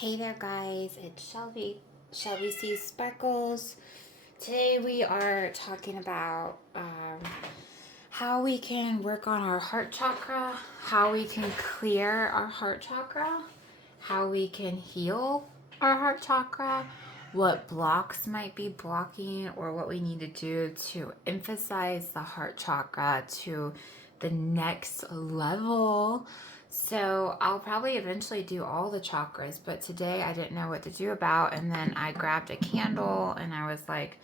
Hey there guys, it's Shelby. Shelby sees sparkles. Today we are talking about how we can work on our heart chakra, how we can clear our heart chakra, how we can heal our heart chakra, what blocks might be blocking, or what we need to do to emphasize the heart chakra to the next level. So I'll probably eventually do all the chakras, but today I didn't know what to do about, and then I grabbed a candle and I was like,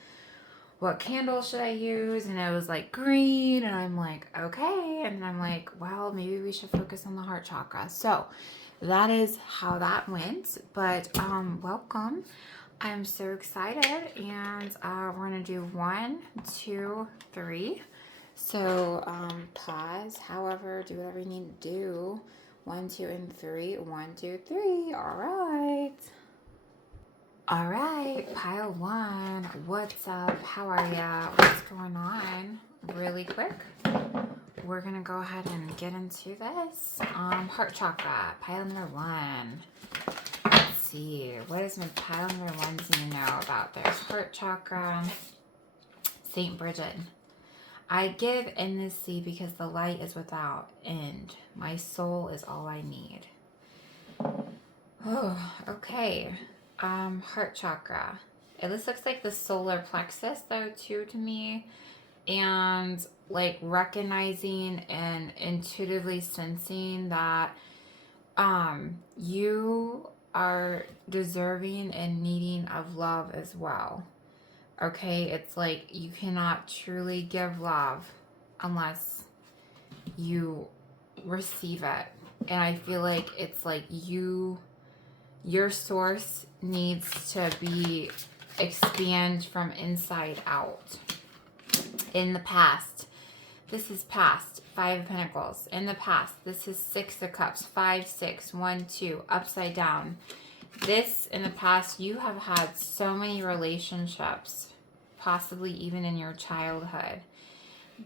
what candle should I use? And it was like green, and I'm like, okay. And I'm like, well, maybe we should focus on the heart chakra. So that is how that went. But welcome. I'm so excited, and we're gonna do 1, 2, 3. So pause. However, do whatever you need to do. 1, 2, and 3. 1, 2, 3. All right. All right, pile 1. What's up? How are ya? What's going on? Really quick, we're gonna go ahead and get into this. Heart chakra, pile number 1. Let's see, what does my pile number 1 need to know about their heart chakra? Saint Bridget. I give endlessly because the light is without end. My soul is all I need. Oh, okay. Heart chakra. This looks like the solar plexus though too to me. And like recognizing and intuitively sensing that you are deserving and needing of love as well. Okay, it's like you cannot truly give love unless you receive it. And I feel like it's like your source needs to be expand from inside out. In the past, this is past, 5 of Pentacles. In the past, this is 6 of Cups, 5, 6, 1, 2, upside down. This, in the past, you have had so many relationships, possibly even in your childhood,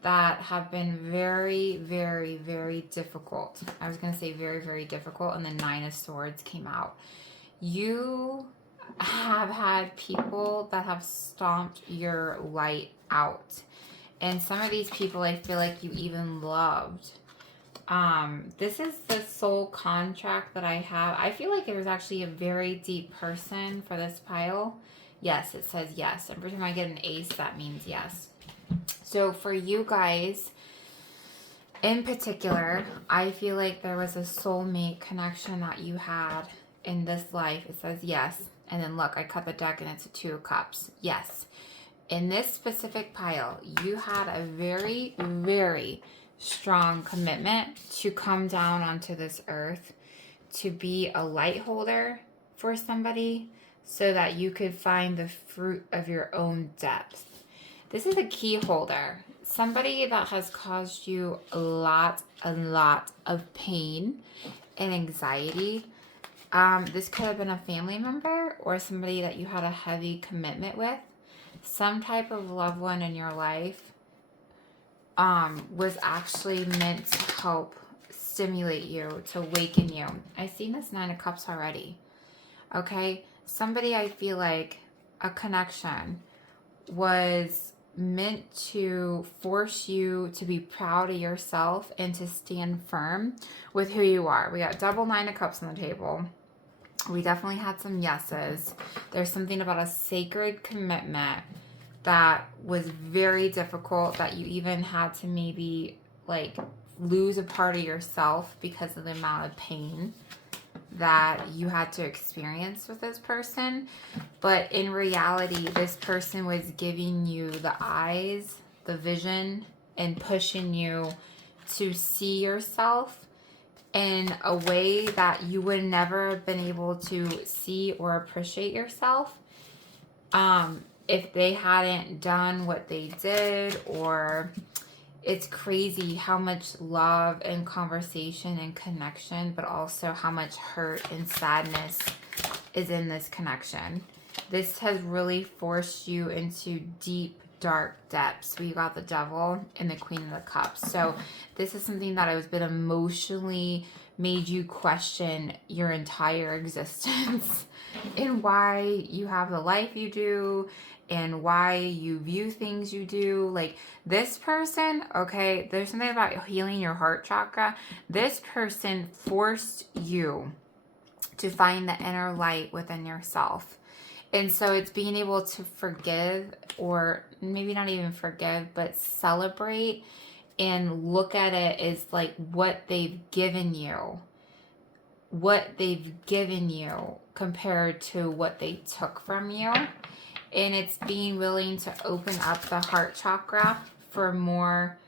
that have been very, very, very difficult. I was going to say very, very difficult, and the 9 of Swords came out. You have had people that have stomped your light out. And some of these people I feel like you even loved. This is the soul contract that I have. I feel like there's actually a very deep person for this pile. Yes, it says yes. Every time I get an ace, that means yes. So for you guys, in particular, I feel like there was a soulmate connection that you had in this life. It says yes. And then look, I cut the deck and it's a 2 of Cups. Yes. In this specific pile, you had a very, very strong commitment to come down onto this earth, to be a light holder for somebody so that you could find the fruit of your own depth. This is a key holder. Somebody that has caused you a lot of pain and anxiety. This could have been a family member or somebody that you had a heavy commitment with. Some type of loved one in your life was actually meant to help stimulate you, to awaken you. I've seen this 9 of Cups already. Okay? Somebody, I feel like a connection was meant to force you to be proud of yourself and to stand firm with who you are. We got double 9 of Cups on the table. We definitely had some yeses. There's something about a sacred commitment that was very difficult, that you even had to maybe like lose a part of yourself because of the amount of pain that you had to experience with this person. But in reality, this person was giving you the eyes, the vision, and pushing you to see yourself in a way that you would never have been able to see or appreciate yourself if they hadn't done what they did. Or it's crazy how much love and conversation and connection, but also how much hurt and sadness is in this connection. This has really forced you into deep, dark depths. We got the Devil and the Queen of the Cups. So this is something that has been emotionally made you question your entire existence and why you have the life you do and why you view things you do. Like this person, okay, there's something about healing your heart chakra. This person forced you to find the inner light within yourself. And so it's being able to forgive, or maybe not even forgive, but celebrate and look at it as like what they've given you. What they've given you compared to what they took from you. And it's being willing to open up the heart chakra for more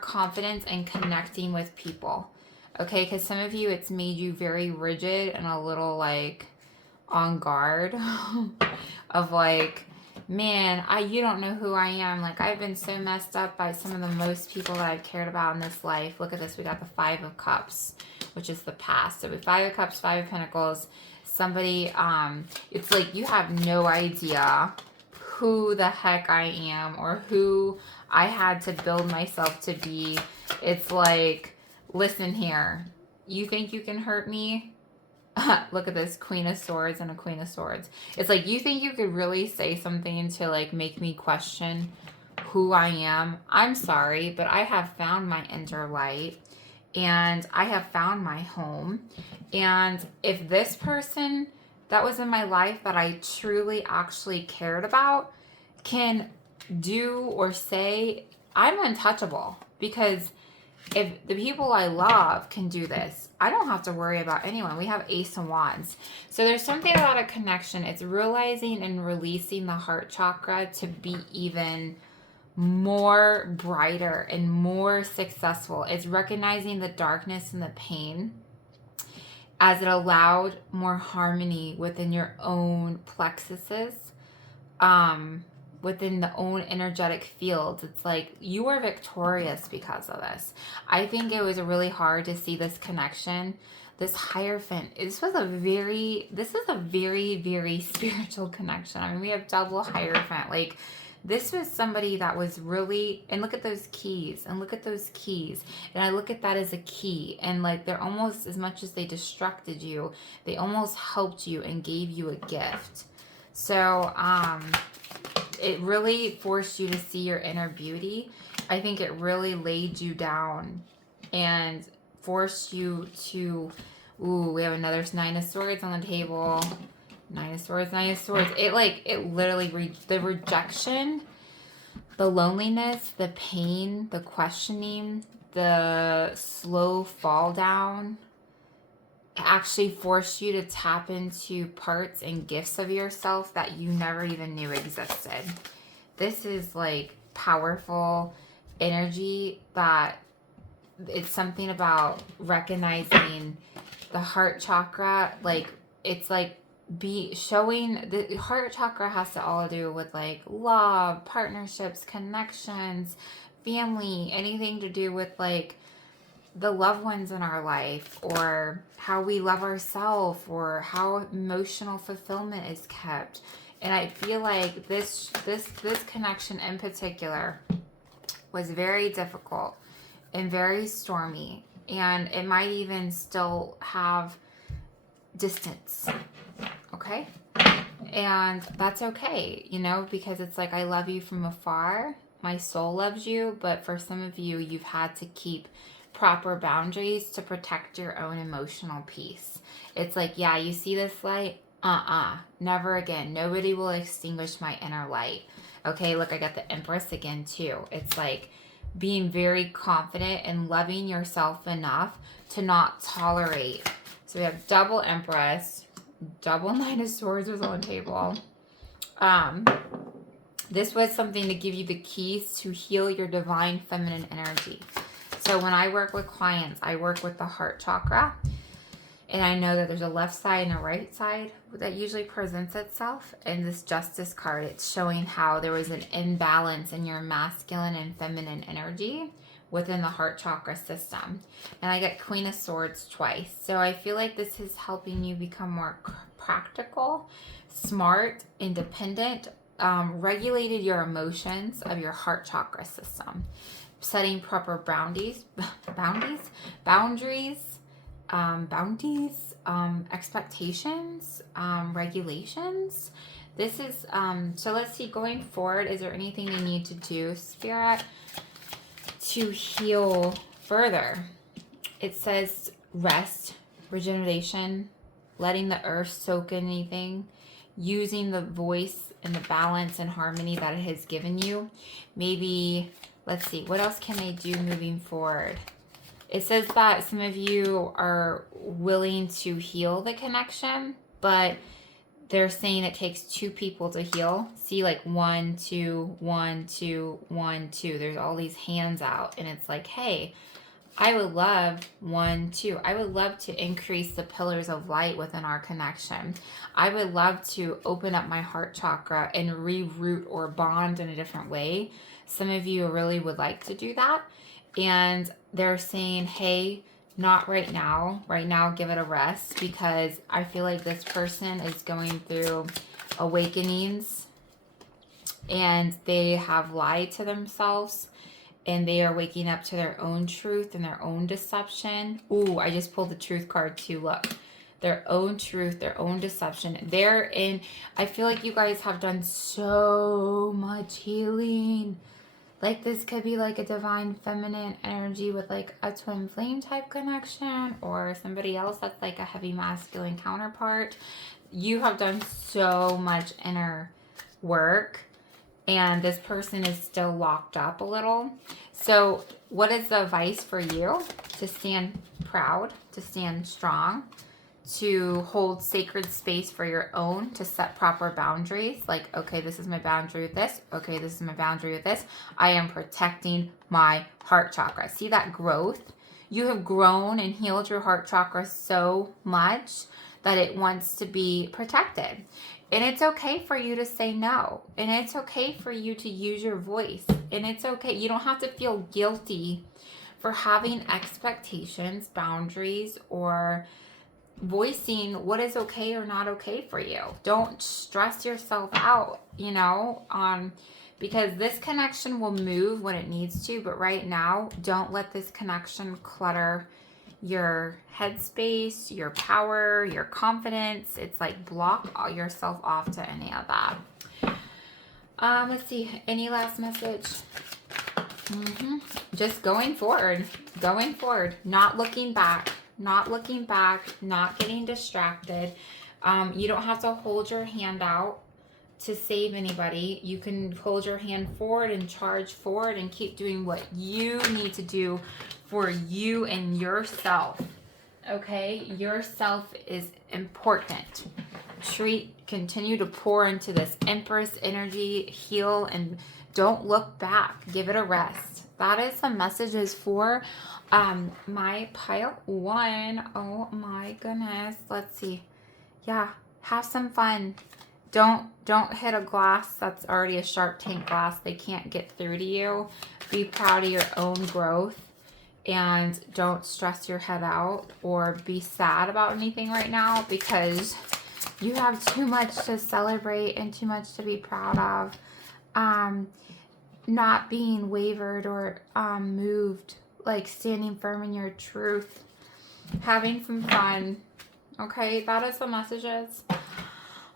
confidence and connecting with people. Okay, because some of you, it's made you very rigid and a little like on guard of like, man, you don't know who I am. Like, I've been so messed up by some of the most people that I've cared about in this life. Look at this. We got the 5 of Cups, which is the past. So with 5 of Cups, 5 of Pentacles, somebody, it's like you have no idea who the heck I am or who I had to build myself to be. It's like, listen here. You think you can hurt me? Look at this, Queen of Swords and a Queen of Swords. It's like, you think you could really say something to like make me question who I am? I'm sorry, but I have found my inner light and I have found my home. And if this person that was in my life that I truly actually cared about can do or say, I'm untouchable. Because if the people I love can do this, I don't have to worry about anyone. We have Ace of Wands. So there's something about a connection. It's realizing and releasing the heart chakra to be even more brighter and more successful. It's recognizing the darkness and the pain as it allowed more harmony within your own plexuses, within the own energetic fields. It's like you are victorious because of this. I think it was really hard to see this connection. This Hierophant, this is a very, very spiritual connection. I mean, we have double Hierophant. Like, this was somebody that was really, and look at those keys, and look at those keys. And I look at that as a key. And like, they're almost, as much as they distracted you, they almost helped you and gave you a gift. So, it really forced you to see your inner beauty. I think it really laid you down and forced you to, ooh, we have another 9 of Swords on the table. 9 of Swords, 9 of Swords. It literally, the rejection, the loneliness, the pain, the questioning, the slow fall down actually forced you to tap into parts and gifts of yourself that you never even knew existed. This is like powerful energy that it's something about recognizing the heart chakra. Like, it's like showing the heart chakra has to all do with like love, partnerships, connections, family, anything to do with like the loved ones in our life, or how we love ourselves, or how emotional fulfillment is kept. And I feel like this connection in particular was very difficult and very stormy, and it might even still have distance. Okay? And that's okay, you know, because it's like, I love you from afar. My soul loves you, but for some of you, you've had to keep proper boundaries to protect your own emotional peace. It's like, yeah, you see this light? Never again. Nobody will extinguish my inner light. Okay, look, I got the Empress again too. It's like being very confident and loving yourself enough to not tolerate. So we have double Empress, double 9 of Swords was on the table. This was something to give you the keys to heal your divine feminine energy. So when I work with clients, I work with the heart chakra. And I know that there's a left side and a right side that usually presents itself. And this Justice card, it's showing how there was an imbalance in your masculine and feminine energy within the heart chakra system. And I get Queen of Swords twice. So I feel like this is helping you become more practical, smart, independent, regulated your emotions of your heart chakra system. setting proper boundaries, expectations, regulations. This is, so let's see, going forward, is there anything they need to do, Spirit, to heal further? It says rest, regeneration, letting the earth soak in anything, using the voice and the balance and harmony that it has given you. Maybe, let's see, what else can they do moving forward? It says that some of you are willing to heal the connection, but they're saying it takes 2 people to heal. See, like 1, 2, 1, 2, 1, 2. There's all these hands out, and it's like, hey, I would love 1, 2. I would love to increase the pillars of light within our connection. I would love to open up my heart chakra and reroute or bond in a different way. Some of you really would like to do that. And they're saying, hey, not right now. Right now, give it a rest, because I feel like this person is going through awakenings and they have lied to themselves and they are waking up to their own truth and their own deception. Ooh, I just pulled the truth card too. Look, their own truth, their own deception. They're in, I feel like you guys have done so much healing. Like this could be like a divine feminine energy with like a twin flame type connection, or somebody else that's like a heavy masculine counterpart. You have done so much inner work, and this person is still locked up a little. So what is the advice for you? To stand proud, to stand strong, to hold sacred space for your own, to set proper boundaries. Like, okay, this is my boundary with this. Okay, this is my boundary with this. I am protecting my heart chakra. See that growth? You have grown and healed your heart chakra so much that it wants to be protected. And it's okay for you to say no. And it's okay for you to use your voice. And it's okay. You don't have to feel guilty for having expectations, boundaries, or voicing what is okay or not okay for you. Don't stress yourself out, you know, because this connection will move when it needs to. But right now, don't let this connection clutter your headspace, your power, your confidence. It's like block yourself off to any of that. Let's see. Any last message? Just going forward, not looking back, not getting distracted. You don't have to hold your hand out to save anybody. You can hold your hand forward and charge forward and keep doing what you need to do for you and yourself. Okay? Yourself is important. Continue to pour into this Empress energy, heal, and don't look back. Give it a rest. That is the messages for my pile 1. Oh my goodness. Let's see. Yeah, have some fun. Don't hit a glass that's already a Shark Tank glass. They can't get through to you. Be proud of your own growth, and don't stress your head out or be sad about anything right now, because you have too much to celebrate and too much to be proud of. Not being wavered or moved, like standing firm in your truth, having some fun. Okay, that is the messages.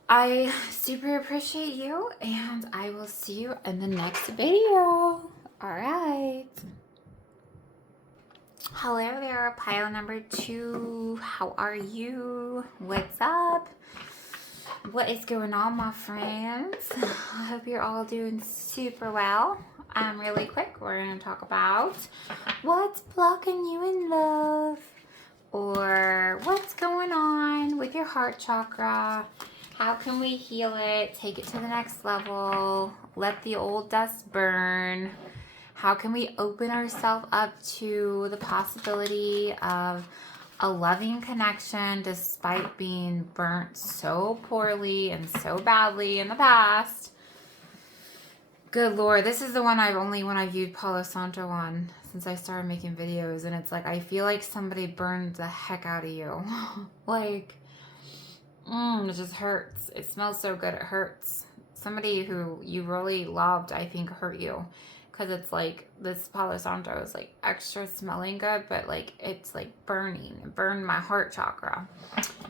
I super appreciate you, and I will see you in the next video. Alright. Hello there, pile number 2. How are you? What's up? What is going on, my friends? I hope you're all doing super well. Really quick, we're going to talk about what's blocking you in love, or what's going on with your heart chakra. How can we heal it, take it to the next level, let the old dust burn? How can we open ourselves up to the possibility of a loving connection despite being burnt so poorly and so badly in the past? Good Lord, this is the one I've viewed Palo Santo on since I started making videos, and it's like, I feel like somebody burned the heck out of you. Like, it just hurts. It smells so good, it hurts. Somebody who you really loved, I think, hurt you. because it's like this Palo Santo is like extra smelling good, but like it's like burning. It burned my heart chakra.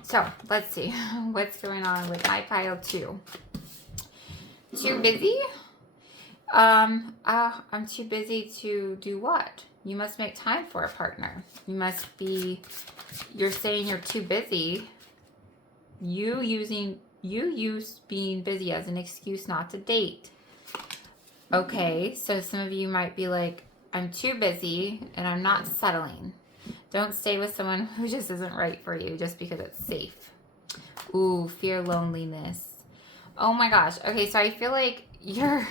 So let's see what's going on with my pile 2. Too busy? I'm too busy to do what? You must make time for a partner. You're saying you're too busy. You use being busy as an excuse not to date. Okay, so some of you might be like, I'm too busy and I'm not settling. Don't stay with someone who just isn't right for you just because it's safe. Ooh, fear loneliness. Oh my gosh. Okay, so I feel like you're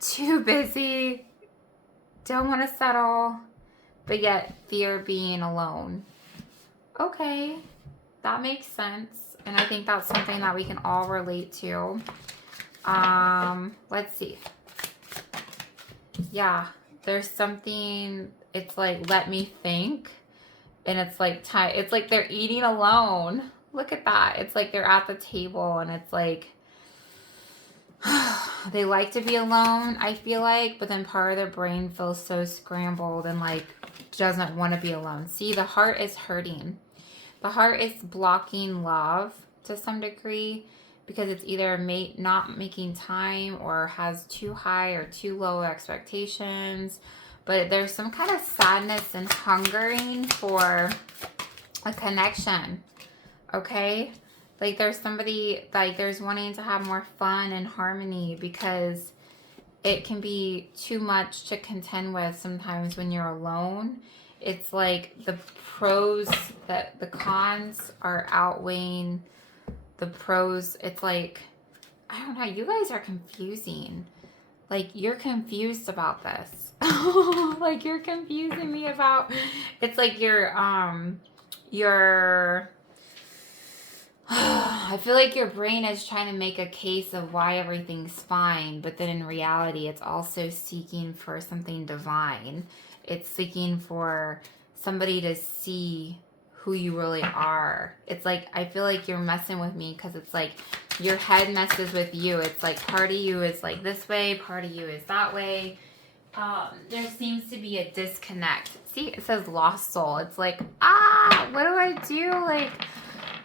too busy, don't want to settle, but yet fear being alone. Okay, that makes sense. And I think that's something that we can all relate to. Let's see. Yeah, there's something, it's like, let me think. And it's like, it's like they're eating alone. Look at that. It's like they're at the table and it's like, they like to be alone, I feel like, but then part of their brain feels so scrambled and like doesn't want to be alone. See, the heart is hurting. The heart is blocking love to some degree because it's either not making time or has too high or too low expectations. But there's some kind of sadness and hungering for a connection, okay? Like there's somebody, like there's wanting to have more fun and harmony because it can be too much to contend with sometimes when you're alone. It's like the cons are outweighing the pros. It's like, I don't know, you guys are confusing. Like you're confused about this. Like you're confusing me about, it's like I feel like your brain is trying to make a case of why everything's fine, but then in reality, it's also seeking for something divine. It's seeking for somebody to see who you really are. It's like, I feel like you're messing with me because it's like your head messes with you. It's like part of you is like this way, part of you is that way. There seems to be a disconnect. See, it says lost soul. It's like, what do I do? Like,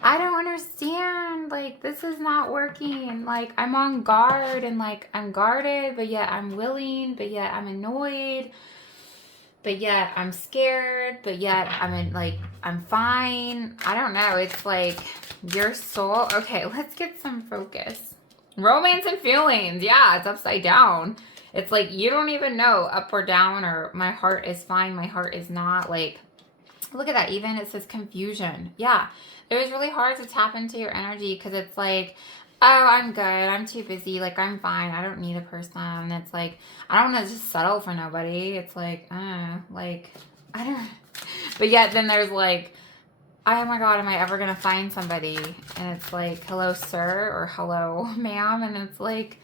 I don't understand. Like, this is not working. Like, I'm on guard and like I'm guarded, but yet I'm willing, but yet I'm annoyed, but yet I'm scared, but yet I'm fine. I don't know. It's like your soul. Okay, let's get some focus. Romance and feelings. Yeah, it's upside down. It's like you don't even know up or down or my heart is fine, my heart is not. Like, look at that. Even it says confusion. Yeah. It was really hard to tap into your energy because it's like, oh, I'm good. I'm too busy. Like, I'm fine. I don't need a person. It's like, I don't want to just settle for nobody. It's like, I don't. But yet then there's like, oh my God, am I ever going to find somebody? And it's like, hello, sir, or hello, ma'am. And it's like,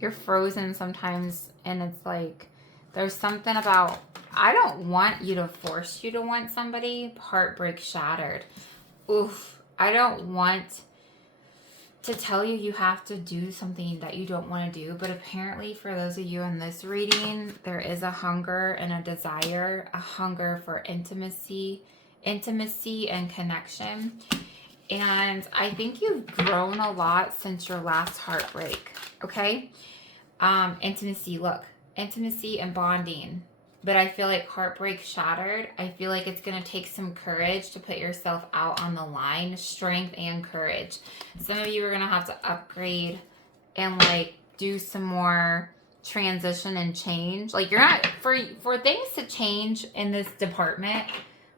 you're frozen sometimes. And it's like, there's something about, I don't want you to force you to want somebody. Heartbreak shattered. Oof, I don't want to tell you you have to do something that you don't want to do, but apparently for those of you in this reading, there is a hunger and a desire, a hunger for intimacy and connection. And I think you've grown a lot since your last heartbreak, okay? Intimacy and bonding. But I feel like heartbreak shattered. I feel like it's going to take some courage to put yourself out on the line. Strength and courage. Some of you are going to have to upgrade and like do some more transition and change. Like you're not, for things to change in this department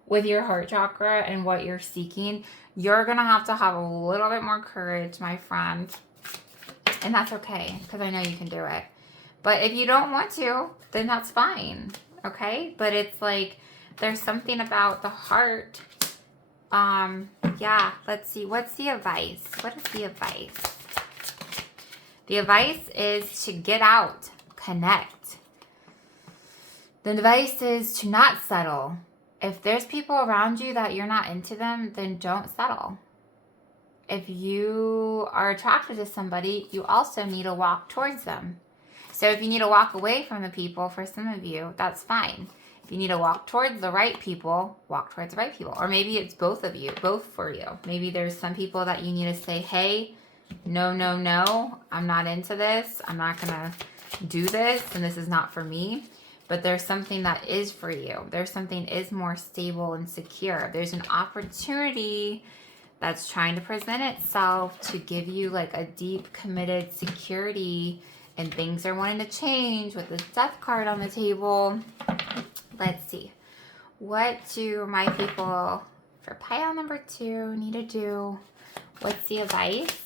with your heart chakra and what you're seeking, you're going to have a little bit more courage, my friend. And that's okay because I know you can do it. But if you don't want to, then that's fine. Okay, but it's like there's something about the heart. Yeah, let's see. What's the advice? What is the advice? The advice is to get out, connect. The advice is to not settle. If there's people around you that you're not into them, then don't settle. If you are attracted to somebody, you also need to walk towards them. So if you need to walk away from the people, for some of you, that's fine. If you need to walk towards the right people, walk towards the right people. Or maybe it's both of you, both for you. Maybe there's some people that you need to say, hey, no, no, no, I'm not into this. I'm not going to do this, and this is not for me. But there's something that is for you. There's something is more stable and secure. There's an opportunity that's trying to present itself to give you like a deep, committed security, and things are wanting to change with this death card on the table. Let's see. What do my people for pile number 2 need to do? What's the advice?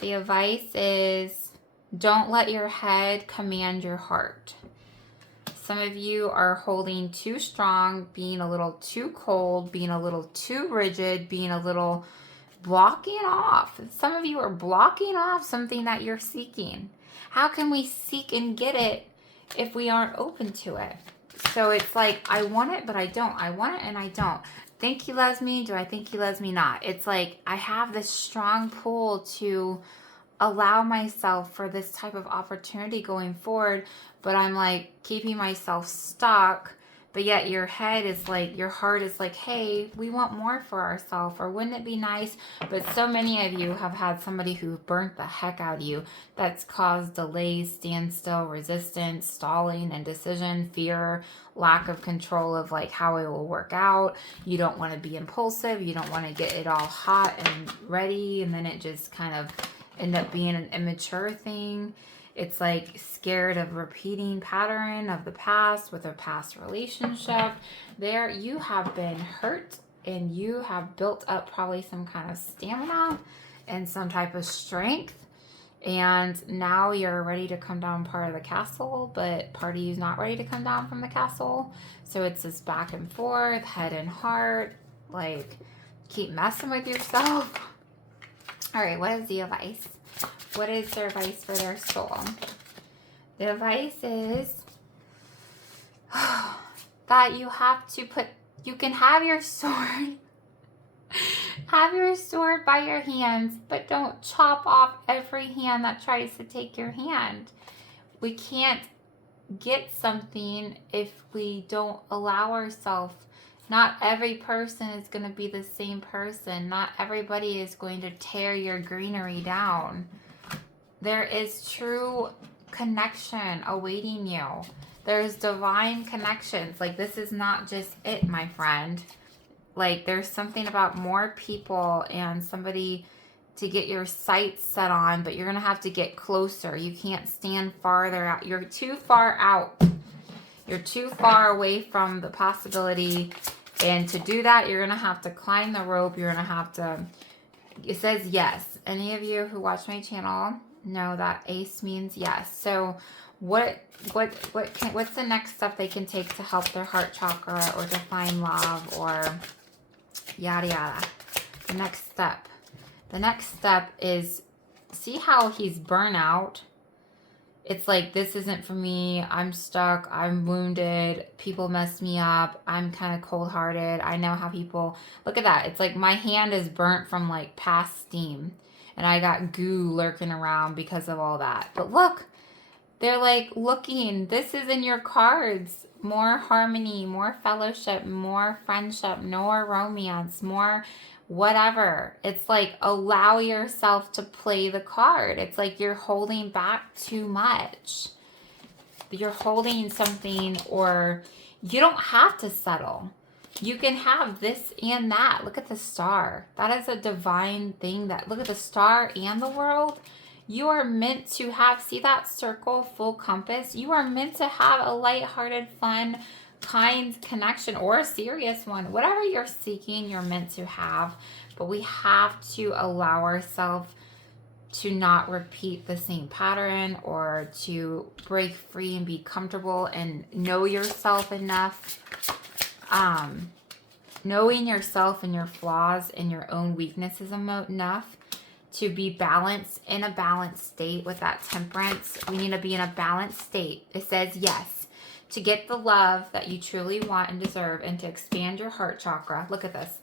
The advice is don't let your head command your heart. Some of you are holding too strong, being a little too cold, being a little too rigid, being a little blocking off. Some of you are blocking off something that you're seeking. How can we seek and get it if we aren't open to it? So it's like, I want it, but I don't. I want it and I don't. Think he loves me? Do I think he loves me not? It's like I have this strong pull to allow myself for this type of opportunity going forward, but I'm like keeping myself stuck. But yet your head is like, your heart is like, hey, we want more for ourselves, or wouldn't it be nice? But so many of you have had somebody who burnt the heck out of you. That's caused delays, standstill, resistance, stalling, indecision, fear, lack of control of like how it will work out. You don't want to be impulsive. You don't want to get it all hot and ready, and then it just kind of end up being an immature thing. It's like scared of repeating pattern of the past with a past relationship. There you have been hurt, and you have built up probably some kind of stamina and some type of strength. And now you're ready to come down part of the castle, but part of you is not ready to come down from the castle. So it's this back and forth, head and heart, like keep messing with yourself. All right, what is the advice? What is their advice for their soul? The advice is that you have to you can have your sword, have your sword by your hands, but don't chop off every hand that tries to take your hand. We can't get something if we don't allow ourselves. Not every person is going to be the same person. Not everybody is going to tear your greenery down. There is true connection awaiting you. There's divine connections. Like, this is not just it, my friend. Like, there's something about more people and somebody to get your sights set on, but you're going to have to get closer. You can't stand farther out. You're too far out. You're too far away from the possibility. And to do that, you're going to have to climb the rope. You're going to have to, it says yes. Any of you who watch my channel know that ace means yes. So what's the next step they can take to help their heart chakra or to find love or yada yada? The next step is, see how he's burnout. It's like, this isn't for me. I'm stuck. I'm wounded. People messed me up. I'm kind of cold-hearted. I know how people... Look at that. It's like my hand is burnt from like past steam. And I got goo lurking around because of all that. But look, they're like looking. This is in your cards. More harmony, more fellowship, more friendship, more romance, more... whatever. It's like, allow yourself to play the card. It's like you're holding back too much. You're holding something, or you don't have to settle. You can have this and that. Look at the star. That is a divine thing. That, look at the star and the world. You are meant to have, see that circle, full compass? You are meant to have a lighthearted, fun, kind connection, or a serious one. Whatever you're seeking, you're meant to have. But we have to allow ourselves to not repeat the same pattern, or to break free and be comfortable and know yourself enough. Knowing yourself and your flaws and your own weaknesses enough to be balanced, in a balanced state with that temperance. We need to be in a balanced state. It says yes. To get the love that you truly want and deserve, and to expand your heart chakra. Look at this.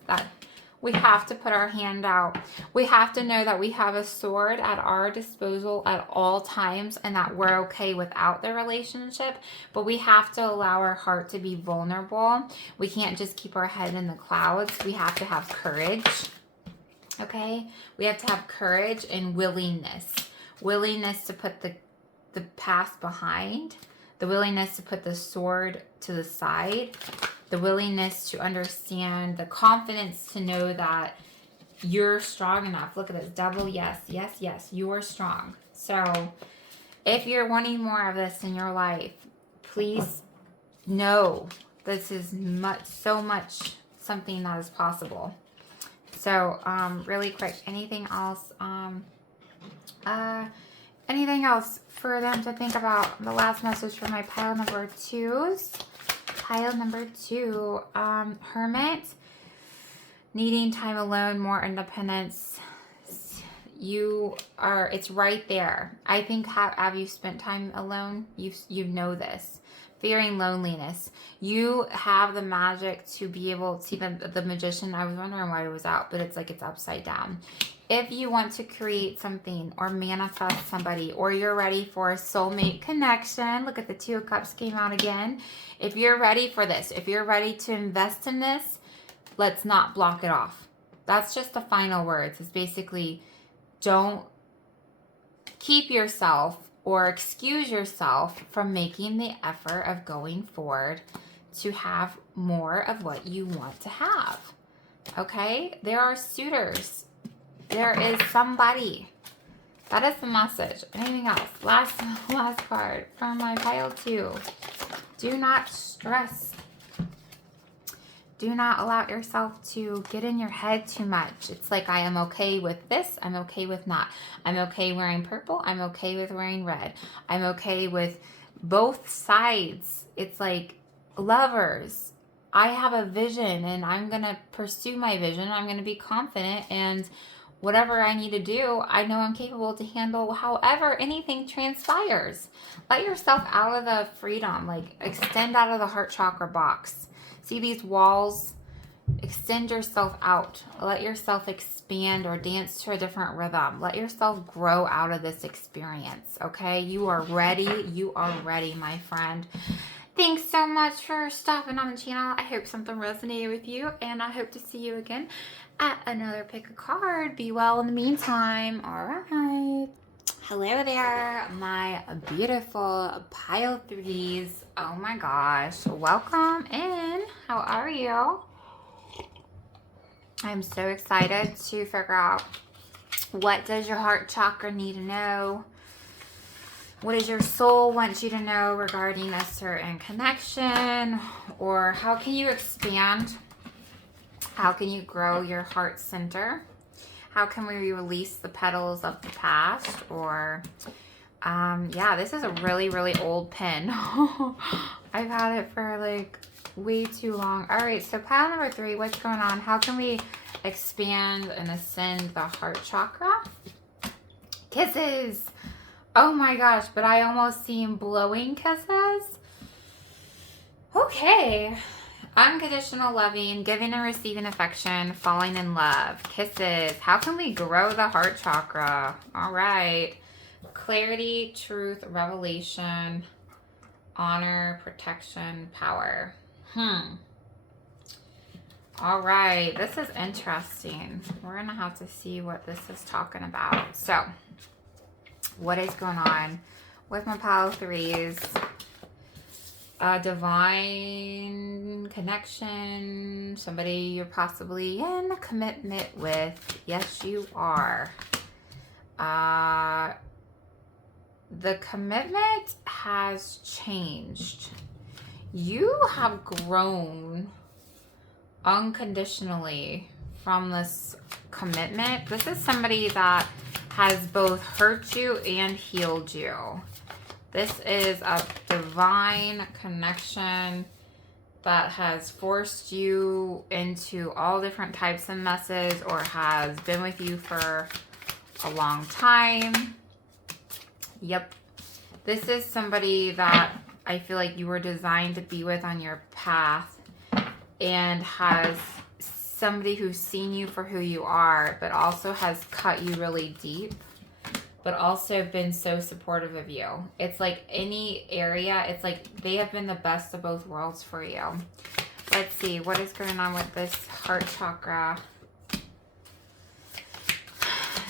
We have to put our hand out. We have to know that we have a sword at our disposal at all times and that we're okay without the relationship, but we have to allow our heart to be vulnerable. We can't just keep our head in the clouds. We have to have courage, okay? We have to have courage and willingness. Willingness to put the past behind, the willingness to put the sword to the side, the willingness to understand, the confidence to know that you're strong enough. Look at this, double yes, yes, yes, you are strong. So if you're wanting more of this in your life, please know this is so much something that is possible. So really quick, anything else? Anything else for them to think about? The last message for my pile number 2s. Pile number 2, Hermit, needing time alone, more independence. It's right there. I think, have you spent time alone? You know this. Fearing loneliness. You have the magic to be able to see the magician. I was wondering why it was out, but it's like it's upside down. If you want to create something or manifest somebody, or you're ready for a soulmate connection, look at the 2 of Cups came out again. If you're ready for this, if you're ready to invest in this, let's not block it off. That's just the final words. It's basically, don't keep yourself or excuse yourself from making the effort of going forward to have more of what you want to have. Okay? There are suitors. There is somebody. That is the message. Anything else? Last card from my pile 2. Do not stress. Do not allow yourself to get in your head too much. It's like, I am okay with this. I'm okay with not. I'm okay wearing purple. I'm okay with wearing red. I'm okay with both sides. It's like, lovers, I have a vision and I'm going to pursue my vision. I'm going to be confident, and whatever I need to do, I know I'm capable to handle however anything transpires. Let yourself out of the freedom. Like, extend out of the heart chakra box. See these walls? Extend yourself out. Let yourself expand or dance to a different rhythm. Let yourself grow out of this experience, okay? You are ready. You are ready, my friend. Thanks so much for stopping on the channel. I hope something resonated with you, and I hope to see you again at another pick a card. Be well in the meantime. All right. Hello there, my beautiful pile 3s. Oh my gosh. Welcome in. How are you? I'm so excited to figure out, what does your heart chakra need to know? What does your soul want you to know regarding a certain connection? Or how can you expand? How can you grow your heart center? How can we release the petals of the past? Or, yeah, this is a really, really old pen. I've had it for like way too long. All right, so pile number 3, what's going on? How can we expand and ascend the heart chakra? Kisses. Oh my gosh, but I almost seem blowing kisses. Okay. Unconditional loving, giving and receiving affection, falling in love, kisses. How can we grow the heart chakra? All right. Clarity, truth, revelation, honor, protection, power. All right. This is interesting. We're going to have to see what this is talking about. So, what is going on with my pile 3s? Divine connection, somebody you're possibly in a commitment with. Yes, you are. The commitment has changed. You have grown unconditionally from this commitment. This is somebody that has both hurt you and healed you. This is a divine connection that has forced you into all different types of messes, or has been with you for a long time. Yep. This is somebody that I feel like you were designed to be with on your path, and has somebody who's seen you for who you are, but also has cut you really deep, but also been so supportive of you. It's like any area, it's like they have been the best of both worlds for you. Let's see, what is going on with this heart chakra?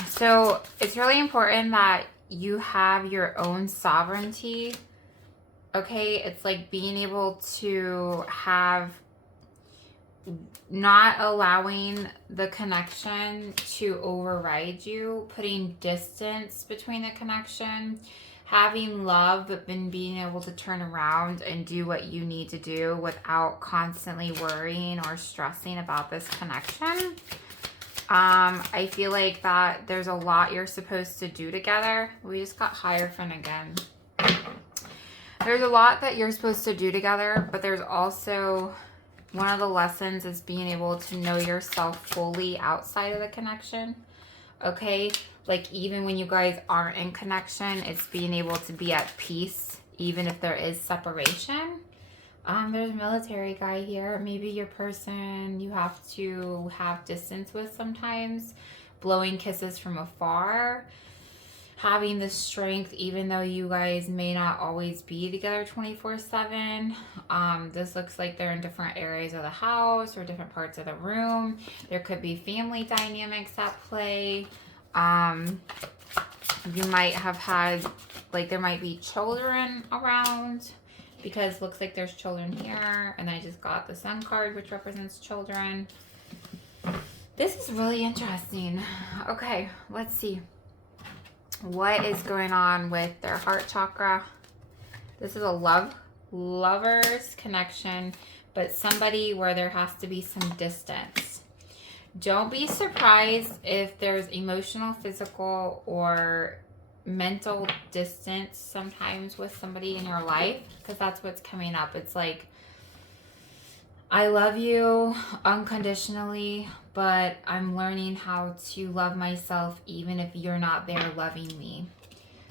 So it's really important that you have your own sovereignty. Okay, it's like being able to have, not allowing the connection to override you, putting distance between the connection, having love, but then being able to turn around and do what you need to do without constantly worrying or stressing about this connection. I feel like that there's a lot you're supposed to do together. We just got Hierophant again. There's a lot that you're supposed to do together, but there's also one of the lessons is being able to know yourself fully outside of the connection. Okay? Like even when you guys aren't in connection, it's being able to be at peace, even if there is separation. There's a military guy here. Maybe your person you have to have distance with sometimes. Blowing kisses from afar. Having the strength, even though you guys may not always be together 24/7. This looks like they're in different areas of the house or different parts of the room. There could be family dynamics at play. You might have had, like there might be children around, because looks like there's children here. And I just got the Sun card, which represents children. This is really interesting. Okay, let's see. What is going on with their heart chakra? This is a lover's connection, but somebody where there has to be some distance. Don't be surprised if there's emotional, physical, or mental distance sometimes with somebody in your life, because that's what's coming up. It's like, I love you unconditionally, but I'm learning how to love myself even if you're not there loving me.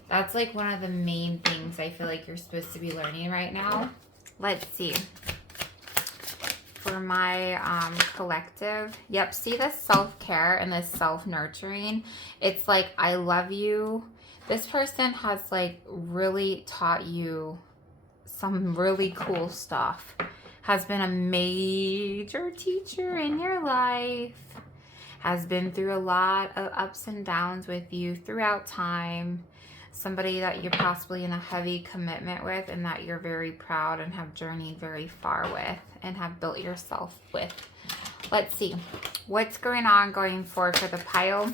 That's like one of the main things I feel like you're supposed to be learning right now. Let's see. For my collective, yep, see this self-care and this self-nurturing. It's like, I love you. This person has like really taught you some really cool stuff. Has been a major teacher in your life. Has been through a lot of ups and downs with you throughout time. Somebody that you're possibly in a heavy commitment with and that you're very proud and have journeyed very far with and have built yourself with. Let's see. What's going on going forward for the pile?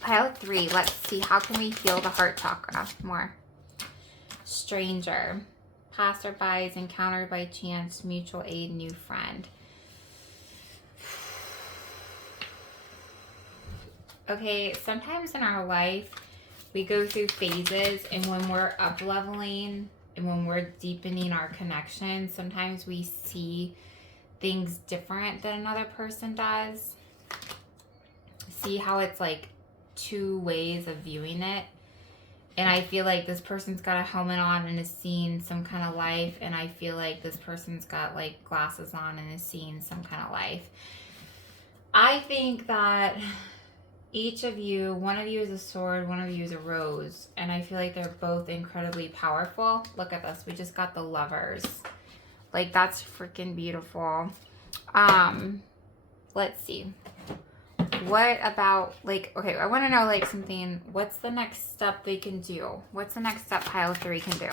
Pile 3. Let's see. How can we heal the heart chakra more? Stranger. Passerbys, encountered by chance, mutual aid, new friend. Okay, sometimes in our life, we go through phases, and when we're up-leveling and when we're deepening our connection, sometimes we see things different than another person does. See how it's like two ways of viewing it. And I feel like this person's got a helmet on and is seeing some kind of life. And I feel like this person's got like glasses on and is seeing some kind of life. I think that each of you, one of you is a sword, one of you is a rose. And I feel like they're both incredibly powerful. Look at this. We just got the lovers. Like, that's freaking beautiful. Let's see. What about, like, okay, I want to know, like, something. What's the next step they can do? What's the next step pile 3 can do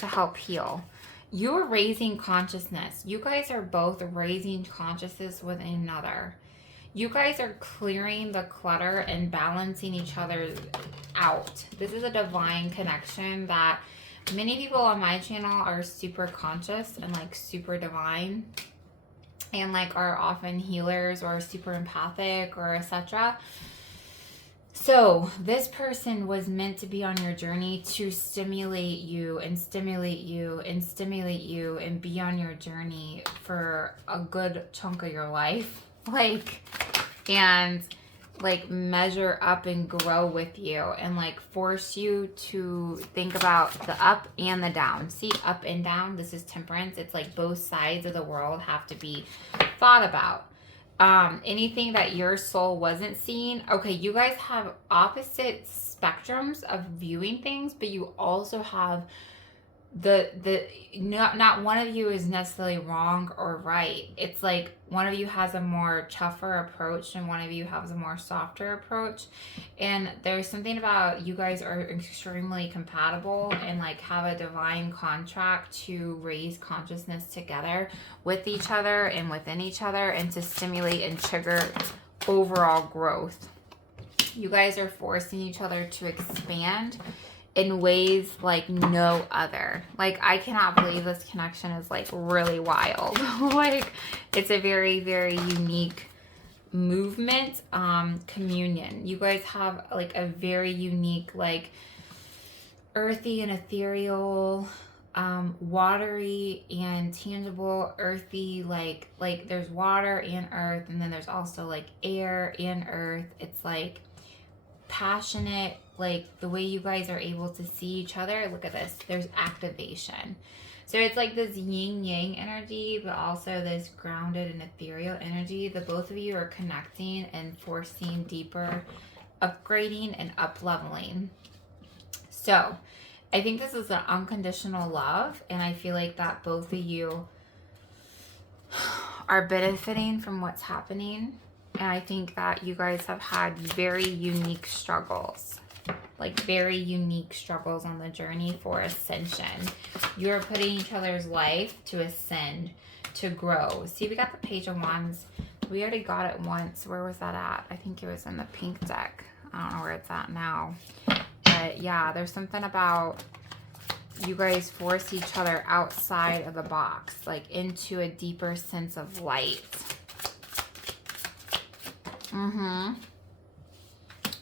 to help heal? You're raising consciousness. You guys are both raising consciousness with another. You guys are clearing the clutter and balancing each other out. This is a divine connection that many people on my channel are super conscious and, like, super divine. And like are often healers or super empathic or etc. So this person was meant to be on your journey to stimulate you and stimulate you and stimulate you and be on your journey for a good chunk of your life. Like, and like measure up and grow with you and like force you to think about the up and the down. See, up and down, this is temperance. It's like both sides of the world have to be thought about. anything that your soul wasn't seeing. Okay, you guys have opposite spectrums of viewing things, but you also have not one of you is necessarily wrong or right. It's like one of you has a more tougher approach and one of you has a more softer approach. And there's something about you guys are extremely compatible and like have a divine contract to raise consciousness together with each other and within each other and to stimulate and trigger overall growth. You guys are forcing each other to expand in ways like no other. Like, I cannot believe this connection is like really wild. Like, it's a very, very unique movement, communion. You guys have like a very unique, like earthy and ethereal, watery and tangible. Earthy, like there's water and earth, and then there's also like air and earth. It's like passionate, like the way you guys are able to see each other. Look at this, there's activation. So it's like this yin yang energy, but also this grounded and ethereal energy. The both of you are connecting and forcing deeper upgrading and up leveling. So I think this is an unconditional love, and I feel like that both of you are benefiting from what's happening. And I think that you guys have had very unique struggles, like very unique struggles on the journey for ascension. You are putting each other's life to ascend, to grow. See, we got the Page of Wands. We already got it once. Where was that at? I think it was in the pink deck. I don't know where it's at now. But yeah, there's something about you guys force each other outside of the box, like into a deeper sense of light.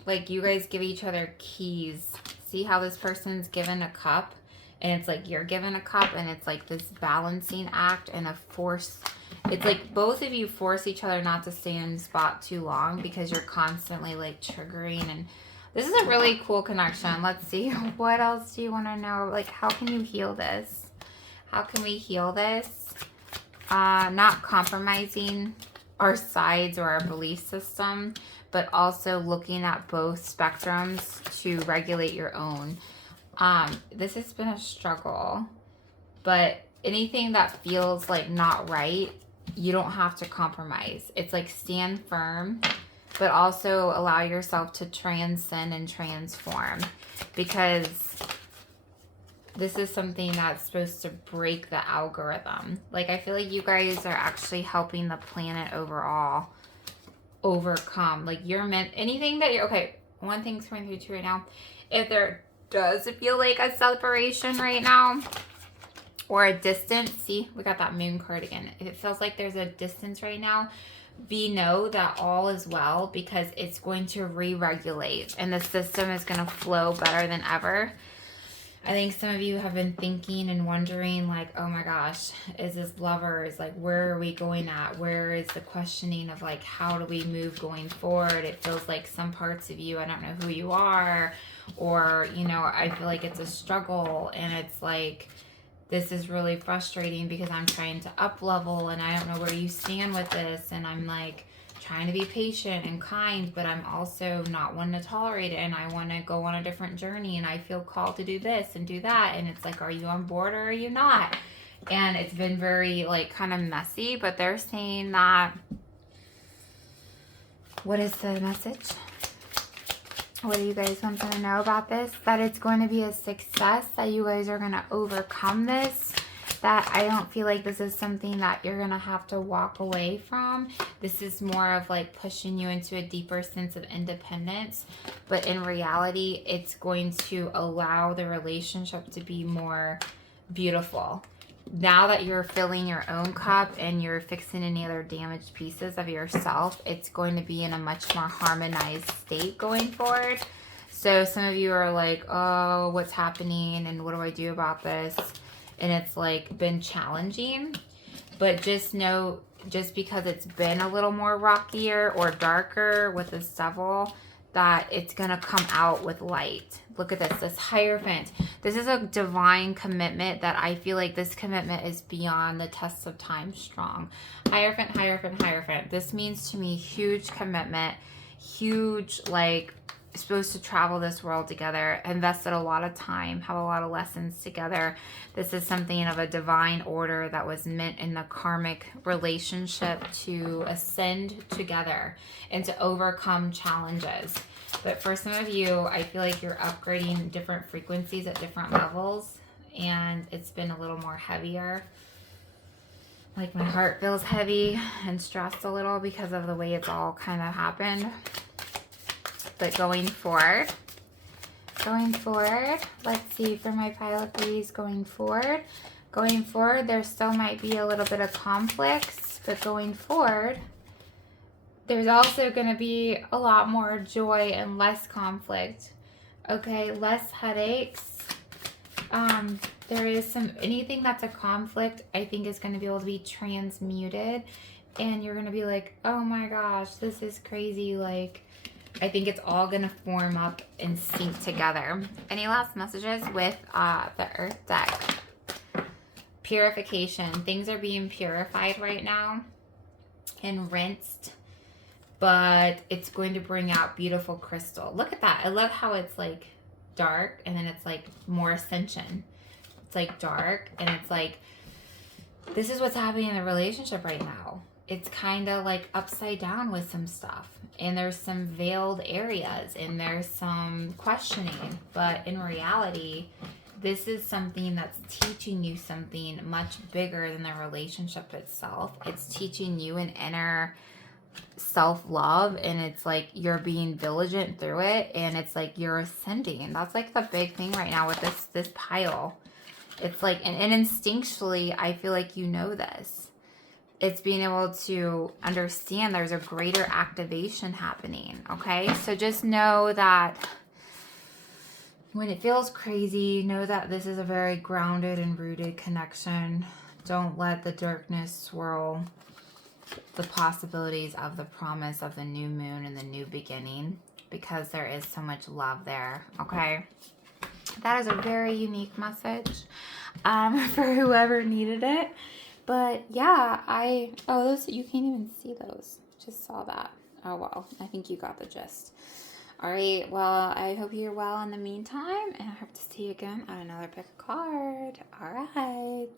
Like you guys give each other keys. See how this person's given a cup and it's like you're given a cup, and it's like this balancing act and a force. It's like both of you force each other not to stay in the spot too long because you're constantly like triggering. And this is a really cool connection. Let's see, what else do you want to know? Like, how can you heal this? How can we heal this? Not compromising our sides or our belief system, but also looking at both spectrums to regulate your own. This has been a struggle, but anything that feels like not right, you don't have to compromise. It's like stand firm, but also allow yourself to transcend and transform, because this is something that's supposed to break the algorithm. Like, I feel like you guys are actually helping the planet overall overcome. Like, you're meant, anything that you're, okay, one thing's coming through to right now. If there does feel like a separation right now, or a distance, see, we got that moon card again. If it feels like there's a distance right now, know that all is well, because it's going to re-regulate and the system is going to flow better than ever. I think some of you have been thinking and wondering, like, oh my gosh, is this lovers? Like, where are we going at? Where is the questioning of, like, how do we move going forward? It feels like some parts of you, I don't know who you are, or, you know, I feel like it's a struggle, and it's like, this is really frustrating because I'm trying to up level and I don't know where you stand with this, and I'm like trying to be patient and kind, but I'm also not one to tolerate it, and I want to go on a different journey, and I feel called to do this and do that, and it's like, are you on board or are you not? And it's been very like kind of messy, but they're saying that, what is the message? What do you guys want to know about this? That it's going to be a success, that you guys are going to overcome this, that I don't feel like this is something that you're going to have to walk away from. This is more of like pushing you into a deeper sense of independence, but in reality, it's going to allow the relationship to be more beautiful. Now that you're filling your own cup and you're fixing any other damaged pieces of yourself, it's going to be in a much more harmonized state going forward. So some of you are like, oh, what's happening and what do I do about this? And it's like been challenging, but just know, just because it's been a little more rockier or darker with this devil, that it's going to come out with light. Look at this Hierophant. This is a divine commitment that I feel like this commitment is beyond the tests of time strong. Hierophant, Hierophant, Hierophant. This means to me huge commitment, huge, like, supposed to travel this world together, invested a lot of time, have a lot of lessons together. This is something of a divine order that was meant in the karmic relationship to ascend together and to overcome challenges. But for some of you, I feel like you're upgrading different frequencies at different levels, and it's been a little more heavier. Like my heart feels heavy and stressed a little because of the way it's all kind of happened. But going forward, let's see for my pile, please, going forward, there still might be a little bit of conflicts, but going forward, there's also going to be a lot more joy and less conflict, okay, less headaches. There is anything that's a conflict, I think is going to be able to be transmuted, and you're going to be like, oh my gosh, this is crazy, like, I think it's all going to form up and sync together. Any last messages with the Earth deck? Purification. Things are being purified right now and rinsed, but it's going to bring out beautiful crystal. Look at that. I love how it's like dark and then it's like more ascension. It's like dark and it's like, this is what's happening in the relationship right now. It's kind of like upside down with some stuff, and there's some veiled areas and there's some questioning, but in reality, this is something that's teaching you something much bigger than the relationship itself. It's teaching you an inner self-love, and it's like you're being vigilant through it, and it's like you're ascending. That's like the big thing right now with this pile. It's like, and instinctually, I feel like you know this. It's being able to understand there's a greater activation happening, okay? So just know that when it feels crazy, know that this is a very grounded and rooted connection. Don't let the darkness swirl the possibilities of the promise of the new moon and the new beginning, because there is so much love there, okay? That is a very unique message for whoever needed it. But yeah, those, you can't even see those. Just saw that. Oh well, I think you got the gist. All right, well, I hope you're well in the meantime, and I hope to see you again on another pick a card. All right.